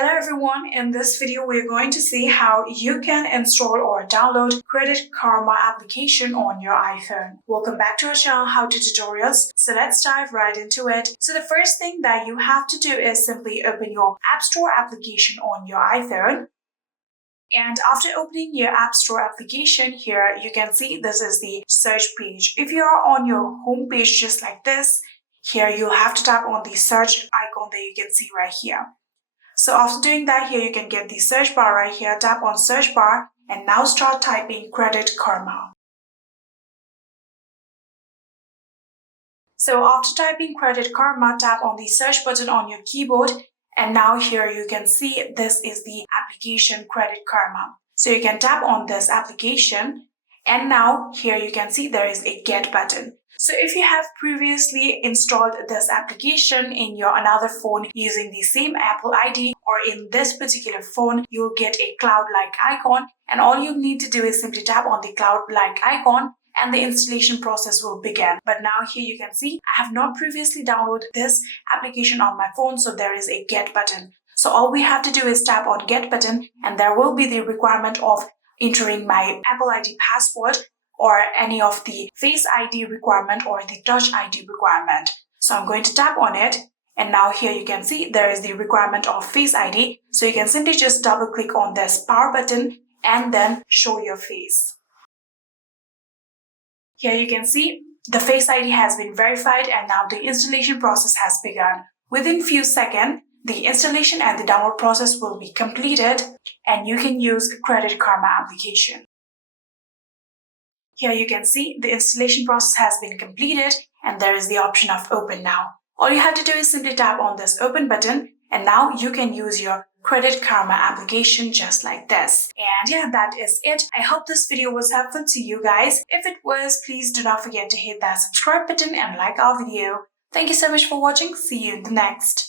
Hello everyone, in this video we're going to see how you can install or download Credit Karma application on your iPhone. Welcome back to our channel How To Tutorials. So let's dive right into it. So the first thing that you have to do is simply open your App Store application on your iPhone. And after opening your App Store application, here you can see this is the search page. If you are on your home page just like this, here you'll have to tap on the search icon that you can see right here. So after doing that, here you can get the search bar right here, tap on search bar and now start typing Credit Karma. So after typing Credit Karma, tap on the search button on your keyboard and now here you can see this is the application Credit Karma. So you can tap on this application and now here you can see there is a get button. So if you have previously installed this application in your another phone using the same Apple ID or in this particular phone, you'll get a cloud-like icon and all you need to do is simply tap on the cloud-like icon and the installation process will begin. But now here you can see I have not previously downloaded this application on my phone, so there is a get button. So all we have to do is tap on get button and there will be the requirement of entering my Apple ID password or any of the Face ID requirement or the Touch ID requirement. So I'm going to tap on it and now here you can see there is the requirement of Face ID. So you can simply just double click on this power button and then show your face. Here you can see the Face ID has been verified and now the installation process has begun. Within few seconds, the installation and the download process will be completed and you can use Credit Karma application. Here you can see the installation process has been completed and there is the option of open now. All you have to do is simply tap on this open button and now you can use your Credit Karma application just like this. And yeah, that is it. I hope this video was helpful to you guys. If it was, please do not forget to hit that subscribe button and like our video. Thank you so much for watching. See you in the next.